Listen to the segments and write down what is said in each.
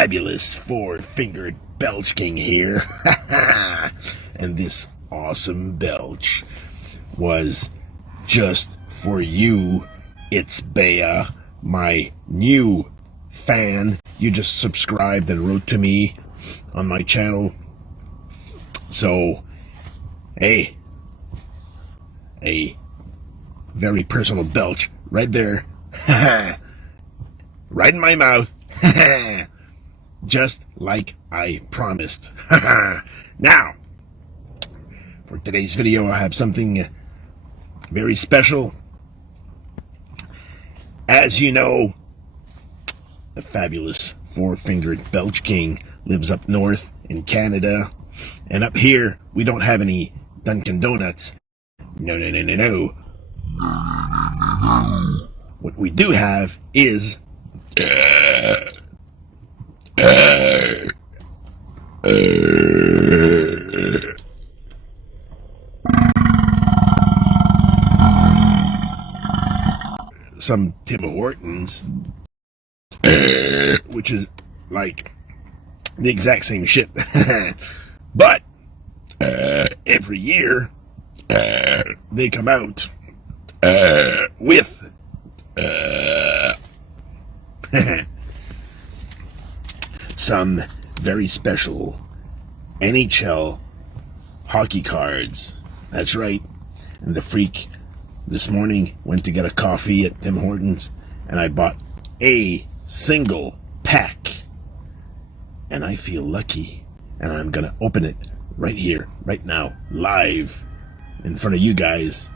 fabulous four-fingered belch king here. And this awesome belch was just for you. It's Bea, my new fan. You just subscribed and wrote to me on my channel. So, hey, a very personal belch right there. Right in my mouth. Just like I promised. Now, for today's video, I have something very special. As you know, the fabulous four-fingered belch king lives up north in Canada. And up here, we don't have any Dunkin' Donuts. No. What we do have is some Tim Hortons, which is like the exact same shit. But every year they come out with some very special NHL hockey cards. That's right. And the freak this morning went to get a coffee at Tim Hortons, and I bought a single pack. And I feel lucky, and I'm gonna open it right here, right now, live in front of you guys.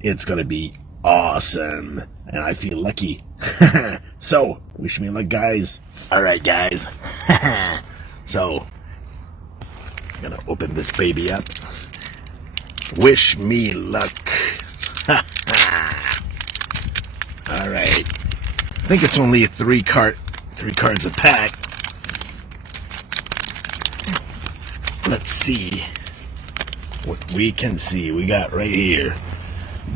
It's gonna be awesome, and I feel lucky. So, wish me luck, guys. Alright, guys. So, I'm gonna open this baby up. Wish me luck. Alright. I think it's only three cards a pack. Let's see what we can see. We got right here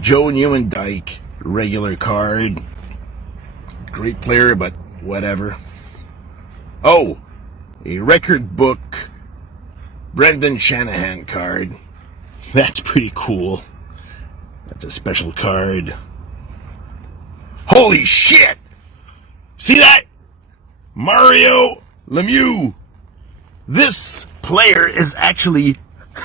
Joe Newman-Dyke, regular card. Great player, but whatever. Oh, a record book Brendan Shanahan card. That's pretty cool. That's a special card. Holy shit! See that? Mario Lemieux. This player is actually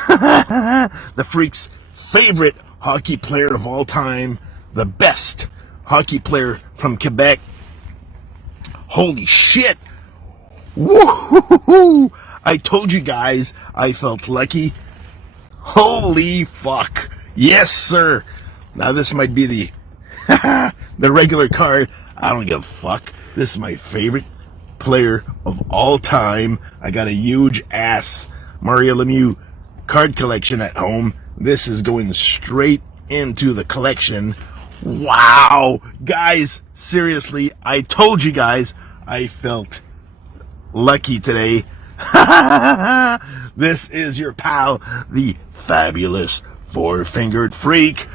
the freak's favorite hockey player of all time. The best hockey player from Quebec. Holy shit! Woohoo! I told you guys I felt lucky. Holy fuck. Yes, sir. Now this might be the the regular card. I don't give a fuck. This is my favorite player of all time. I got a huge ass Mario Lemieux card collection at home. This is going straight into the collection. Wow. Guys, seriously, I told you guys I felt lucky today. This is your pal, the fabulous four-fingered freak,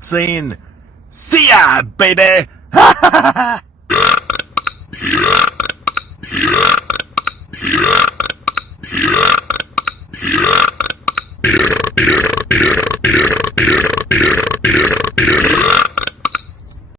saying, see ya, baby. Yeah.